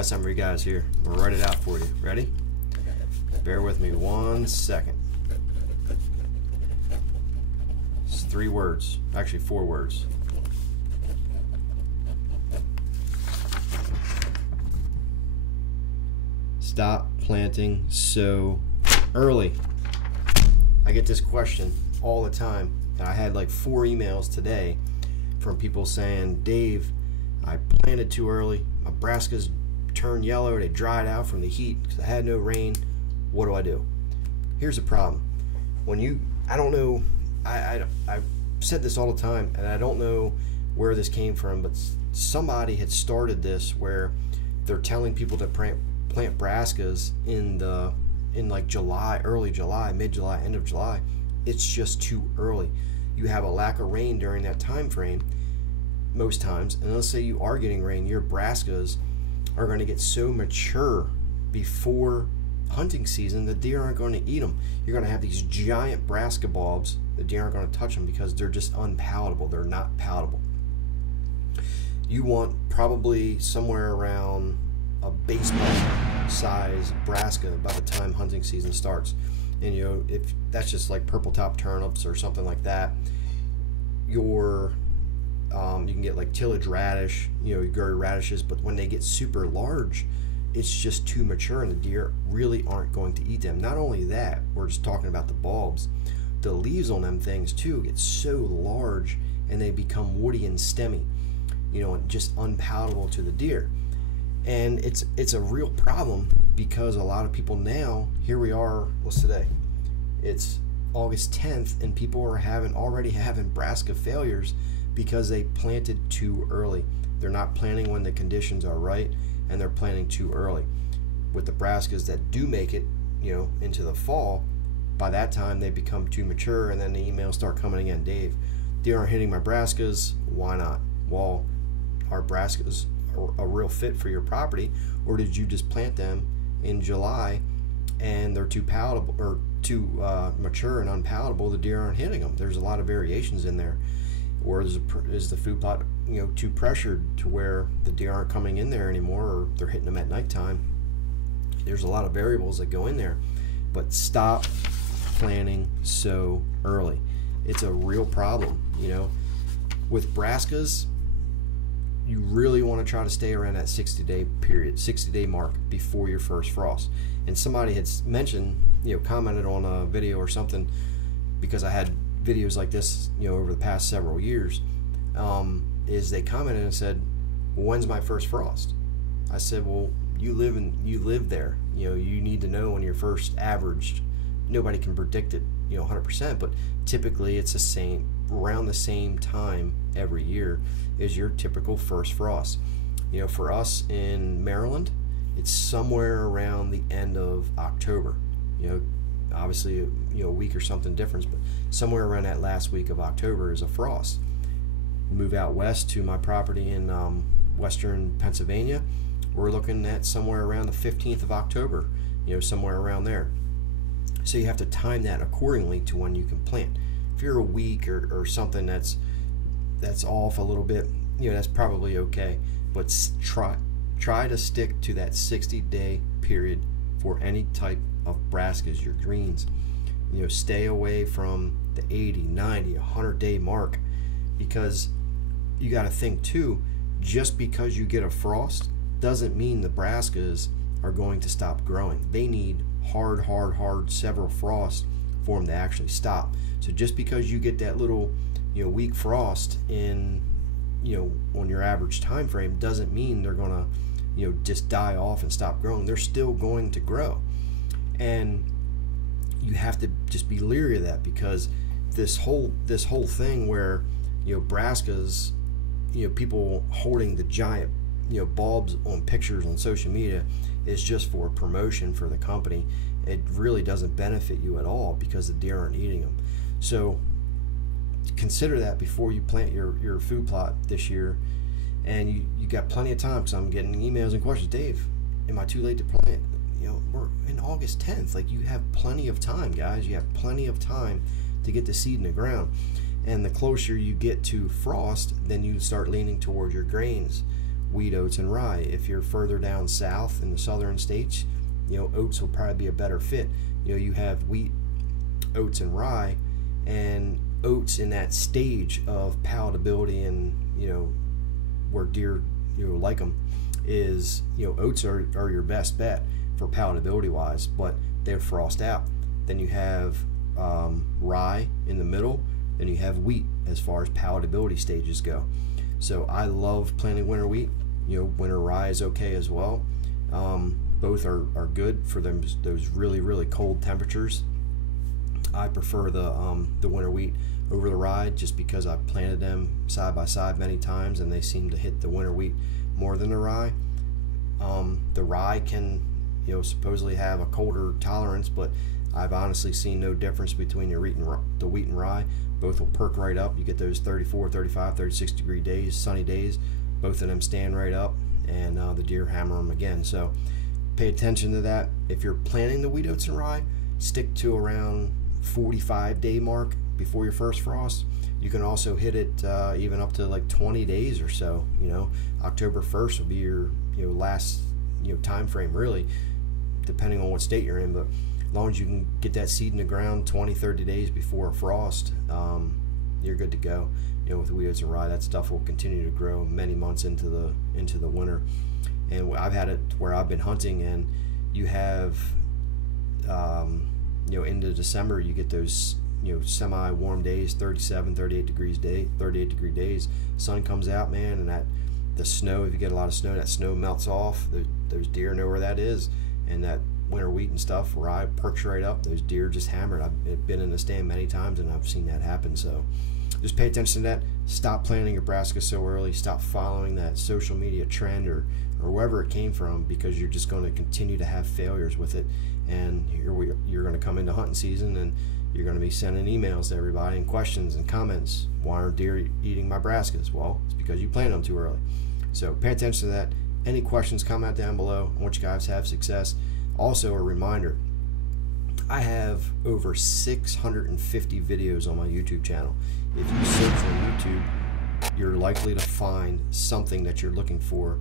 Got some for you guys here. We'll write it out for you. Ready? Bear with me 1 second. It's 3 words. Actually 4 words. Stop planting so early. I get this question all the time. And I had like 4 emails today from people saying, Dave, I planted too early. My brassicas turned yellow. They dried out from the heat because I had no rain. What do I do? Here's the problem. I don't know, I've said this all the time, and I don't know where this came from, but somebody had started this where they're telling people to plant brassicas in like July, early July, mid-July, end of July. It's just too early. You have a lack of rain during that time frame most times, and let's say you are getting rain, your brassicas are going to get so mature before hunting season the deer aren't going to eat them. You're going to have these giant brassica bulbs. The deer aren't going to touch them because they're just unpalatable. They're not palatable. You want probably somewhere around a baseball size brassica by the time hunting season starts. And you know, if that's just like purple top turnips or something like that, you can get like tillage radish, you know, Gurry radishes, but when they get super large, it's just too mature and the deer really aren't going to eat them. Not only that, we're just talking about the bulbs. The leaves on them things too get so large and they become woody and stemmy, you know, and just unpalatable to the deer. And it's a real problem because a lot of people now, here we are, what's today? It's August 10th and people are already having brassica failures because they planted too early. They're not planting when the conditions are right, and they're planting too early. With the brassicas that do make it, you know, into the fall, by that time they become too mature, and then the emails start coming again. Dave, deer aren't hitting my brassicas. Why not? Well, are brassicas a real fit for your property, or did you just plant them in July and they're too palatable or too mature and unpalatable? The deer aren't hitting them. There's a lot of variations in there. Or is the food plot, you know, too pressured to where the deer aren't coming in there anymore, or they're hitting them at nighttime? There's a lot of variables that go in there, but stop planting so early. It's a real problem, you know. With brassicas, you really want to try to stay around that 60-day period, 60-day mark before your first frost. And somebody had mentioned, you know, commented on a video or something, because I had videos like this, you know, over the past several years, is they commented and said, well, when's my first frost? I said, well, you live there, you know, you need to know when your first averaged. Nobody can predict it, you know, 100%, but typically it's around the same time every year is your typical first frost. You know, for us in Maryland, it's somewhere around the end of October. You know, obviously, you know, a week or something difference, but somewhere around that last week of October is a frost. Move out west to my property in western Pennsylvania, we're looking at somewhere around the 15th of October, you know, somewhere around there. So you have to time that accordingly to when you can plant. If you're a week or something that's off a little bit, you know, that's probably okay, but try to stick to that 60-day period for any type of brassicas, your greens. You know, stay away from the 80, 90, 100-day mark, because you got to think too, just because you get a frost doesn't mean the brassicas are going to stop growing. They need hard several frosts for them to actually stop. So just because you get that little, you know, weak frost in, you know, on your average time frame doesn't mean they're gonna, you know, just die off and stop growing. They're still going to grow. And you have to just be leery of that, because this whole thing where, you know, brassicas, you know, people holding the giant, you know, bulbs on pictures on social media is just for promotion for the company. It really doesn't benefit you at all because the deer aren't eating them. So consider that before you plant your food plot this year. And you got plenty of time, because I'm getting emails and questions. Dave, am I too late to plant? You know, we're in August 10th. Like, you have plenty of time, guys. You have plenty of time to get the seed in the ground. And the closer you get to frost, then you start leaning towards your grains, wheat, oats, and rye. If you're further down south in the southern states, you know, oats will probably be a better fit. You know, you have wheat, oats, and rye, and oats in that stage of palatability and, you know, where deer, you know, like them, is, you know, oats are your best bet for palatability wise, but they're frost out. Then you have rye in the middle, then you have wheat as far as palatability stages go. So I love planting winter wheat. You know, winter rye is okay as well. Both are good for them, those really cold temperatures. I prefer the winter wheat over the rye just because I've planted them side by side many times and they seem to hit the winter wheat more than the rye. The rye can, you know, supposedly have a colder tolerance, but I've honestly seen no difference between the wheat and rye. Both will perk right up. You get those 34, 35, 36 degree days, sunny days. Both of them stand right up, and the deer hammer them again. So pay attention to that. If you're planting the wheat, oats, and rye, stick to around 45-day mark before your first frost. You can also hit it even up to like 20 days or so. You know, October 1st will be your, you know, last, you know, time frame really, depending on what state you're in. But as long as you can get that seed in the ground 20-30 days before a frost, you're good to go. You know, with the wheat, oats, and rye, that stuff will continue to grow many months into the winter. And I've had it where I've been hunting, and you have, you know, into December, you get those, you know, semi-warm days, 37, 38 degree days. Sun comes out, man, and the snow, if you get a lot of snow, that snow melts off. Those deer know where that is, and that winter wheat and stuff, rye perks right up. Those deer just hammered. I've been in the stand many times, and I've seen that happen. So just pay attention to that. Stop planting your brassica so early. Stop following that social media trend or wherever it came from, because you're just going to continue to have failures with it. And you're going to come into hunting season, and you're going to be sending emails to everybody and questions and comments. Why aren't deer eating my brassicas? Well, it's because you planted them too early. So pay attention to that. Any questions, comment down below. I want you guys to have success. Also, a reminder, I have over 650 videos on my YouTube channel. If you search on YouTube, you're likely to find something that you're looking for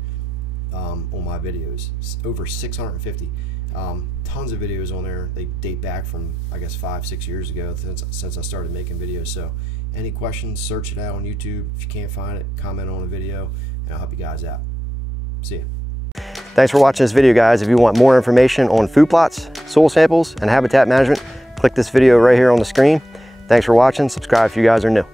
on my videos. Over 650. Tons of videos on there. They date back from, I guess, 5-6 years ago since I started making videos. So any questions, search it out on YouTube. If you can't find it, comment on the video, and I'll help you guys out. See ya. Thanks for watching this video, guys. If you want more information on food plots, soil samples, and habitat management, click this video right here on the screen. Thanks for watching. Subscribe if you guys are new.